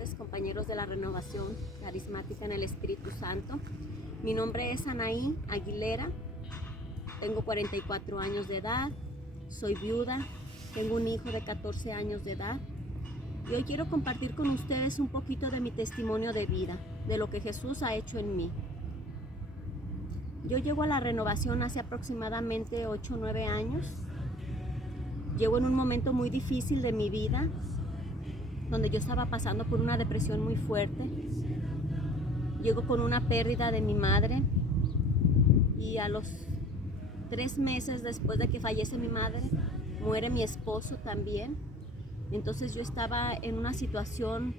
sacerdotes, compañeros de la renovación carismática en el Espíritu Santo. Mi nombre es Anaí Aguilera, tengo 44 años de edad, soy viuda, tengo un hijo de 14 años de edad y hoy quiero compartir con ustedes un poquito de mi testimonio de vida, de lo que Jesús ha hecho en mí. Yo llego a la renovación hace aproximadamente 8 o 9 años. Llego en un momento muy difícil de mi vida, donde yo estaba pasando por una depresión muy fuerte. Llego con una pérdida de mi madre y a los 3 meses después de que fallece mi madre, muere mi esposo también. Entonces yo estaba en una situación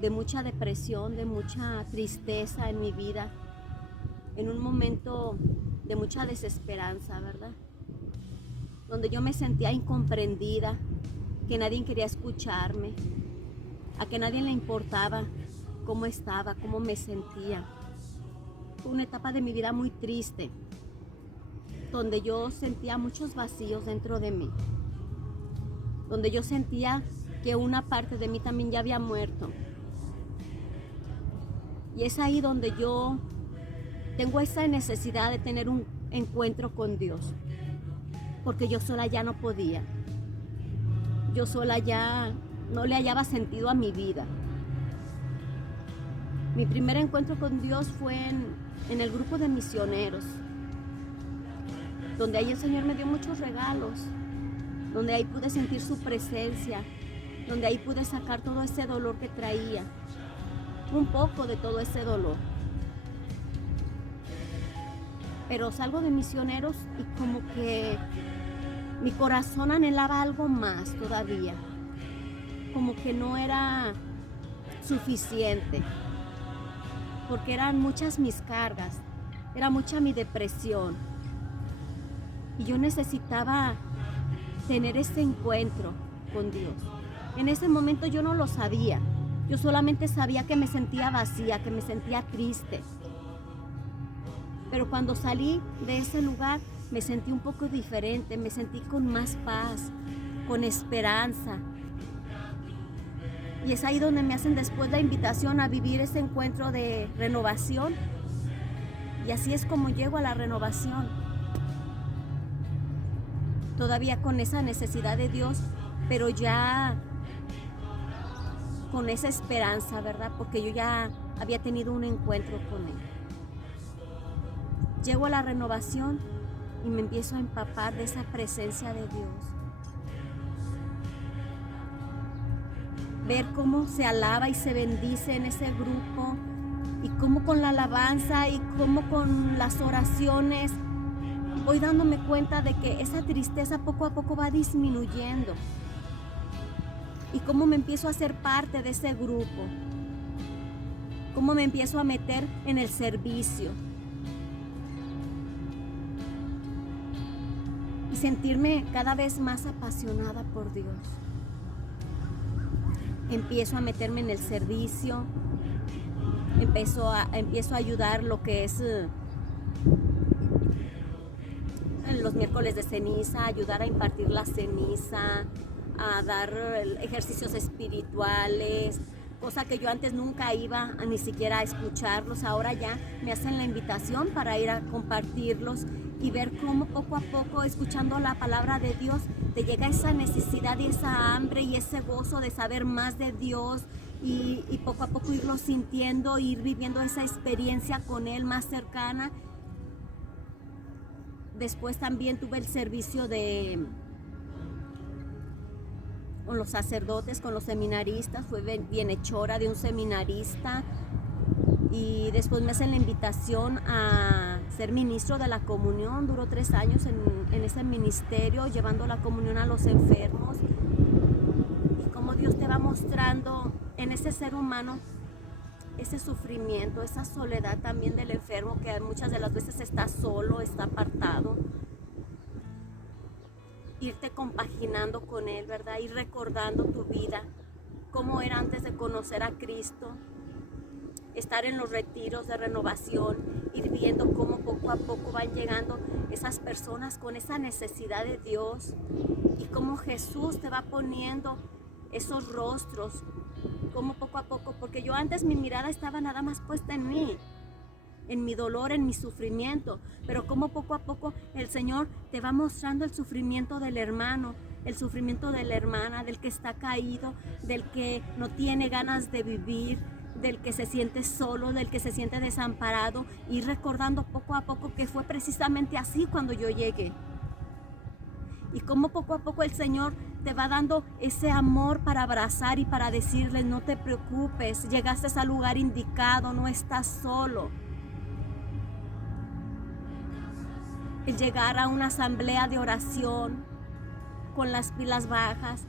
de mucha depresión, de mucha tristeza en mi vida, en un momento de mucha desesperanza, ¿verdad? Donde yo me sentía incomprendida, que nadie quería escucharme, a que nadie le importaba cómo estaba, cómo me sentía. Fue una etapa de mi vida muy triste, donde yo sentía muchos vacíos dentro de mí, donde yo sentía que una parte de mí también ya había muerto. Y es ahí donde yo tengo esa necesidad de tener un encuentro con Dios, porque yo sola ya no podía. Yo sola ya no le hallaba sentido a mi vida. Mi primer encuentro con Dios fue en el grupo de misioneros, donde ahí el Señor me dio muchos regalos, donde ahí pude sentir su presencia, donde ahí pude sacar todo ese dolor que traía, un poco de todo ese dolor. Pero salgo de misioneros y como que mi corazón anhelaba algo más todavía, como que no era suficiente, porque eran muchas mis cargas, era mucha mi depresión y yo necesitaba tener ese encuentro con Dios. En ese momento yo no lo sabía, yo solamente sabía que me sentía vacía, que me sentía triste. Pero cuando salí de ese lugar me sentí un poco diferente, me sentí con más paz, con esperanza. Y es ahí donde me hacen después la invitación a vivir ese encuentro de renovación. Y así es como llego a la renovación. Todavía con esa necesidad de Dios, pero ya con esa esperanza, ¿verdad? Porque yo ya había tenido un encuentro con Él. Llego a la renovación y me empiezo a empapar de esa presencia de Dios. Ver cómo se alaba y se bendice en ese grupo y cómo con la alabanza y cómo con las oraciones voy dándome cuenta de que esa tristeza poco a poco va disminuyendo y cómo me empiezo a ser parte de ese grupo, cómo me empiezo a meter en el servicio y sentirme cada vez más apasionada por Dios. Empiezo a meterme en el servicio, empiezo a ayudar lo que es los miércoles de ceniza, ayudar a impartir la ceniza, a dar ejercicios espirituales, cosa que yo antes nunca iba ni siquiera a escucharlos. Ahora ya me hacen la invitación para ir a compartirlos y ver cómo poco a poco, escuchando la palabra de Dios, te llega esa necesidad y esa hambre y ese gozo de saber más de Dios y poco a poco irlo sintiendo, ir viviendo esa experiencia con Él más cercana. Después también tuve el servicio con los sacerdotes, con los seminaristas, fue bienhechora de un seminarista y después me hacen la invitación a ser ministro de la comunión. Duró 3 años en ese ministerio, llevando la comunión a los enfermos y cómo Dios te va mostrando en ese ser humano ese sufrimiento, esa soledad también del enfermo, que muchas de las veces está solo, está apartado. Irte compaginando con Él, ¿verdad? Ir recordando tu vida, cómo era antes de conocer a Cristo. Estar en los retiros de renovación, ir viendo cómo poco a poco van llegando esas personas con esa necesidad de Dios y cómo Jesús te va poniendo esos rostros, cómo poco a poco porque yo antes mi mirada estaba nada más puesta en mí, en mi dolor, en mi sufrimiento, pero como poco a poco el Señor te va mostrando el sufrimiento del hermano, el sufrimiento de la hermana, del que está caído, del que no tiene ganas de vivir, del que se siente solo, del que se siente desamparado, y recordando poco a poco que fue precisamente así cuando yo llegué. Y como poco a poco el Señor te va dando ese amor para abrazar y para decirles: no te preocupes, llegaste al lugar indicado, no estás solo. El llegar a una asamblea de oración con las pilas bajas,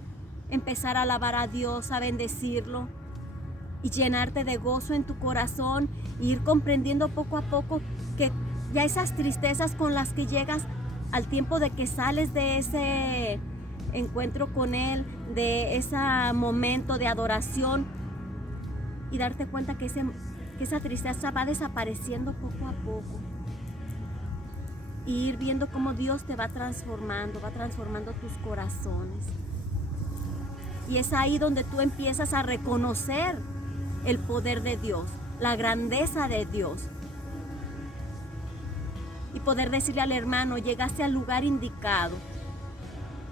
empezar a alabar a Dios, a bendecirlo y llenarte de gozo en tu corazón, e ir comprendiendo poco a poco que ya esas tristezas con las que llegas al tiempo de que sales de ese encuentro con Él, de ese momento de adoración, y darte cuenta que esa tristeza va desapareciendo poco a poco. Y ir viendo cómo Dios te va transformando tus corazones. Y es ahí donde tú empiezas a reconocer el poder de Dios, la grandeza de Dios. Y poder decirle al hermano: llegaste al lugar indicado.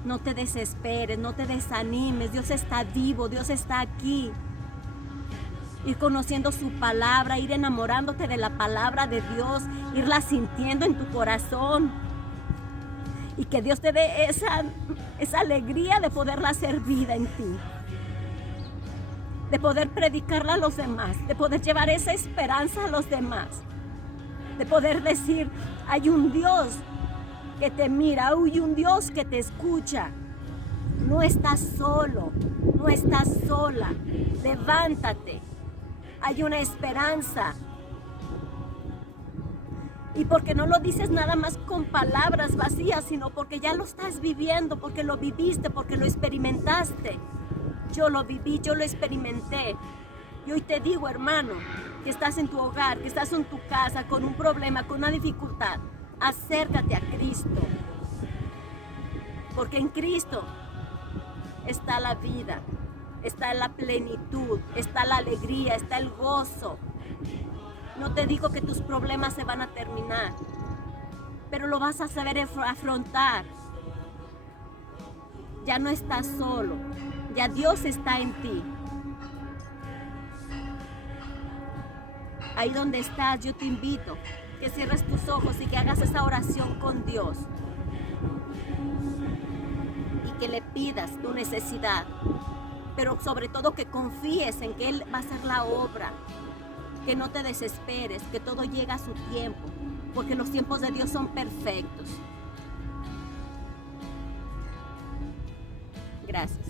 No te desesperes, no te desanimes, Dios está vivo, Dios está aquí. Ir conociendo su palabra, ir enamorándote de la palabra de Dios, irla sintiendo en tu corazón, y que Dios te dé esa alegría de poderla hacer vida en ti, de poder predicarla a los demás, de poder llevar esa esperanza a los demás, de poder decir: hay un Dios que te mira, hay un Dios que te escucha. No estás solo, no estás sola, levántate. Hay una esperanza. Y porque no lo dices nada más con palabras vacías, sino porque ya lo estás viviendo, porque lo viviste, porque lo experimentaste. Yo lo viví, yo lo experimenté. Y hoy te digo, hermano, que estás en tu hogar, que estás en tu casa con un problema, con una dificultad, acércate a Cristo. Porque en Cristo está la vida, está la plenitud, está la alegría, está el gozo. No te digo que tus problemas se van a terminar, pero lo vas a saber afrontar. Ya no estás solo, ya Dios está en ti. Ahí donde estás, yo te invito que cierres tus ojos y que hagas esa oración con Dios. Y que le pidas tu necesidad, pero sobre todo que confíes en que Él va a hacer la obra. Que no te desesperes, que todo llega a su tiempo, porque los tiempos de Dios son perfectos. Gracias.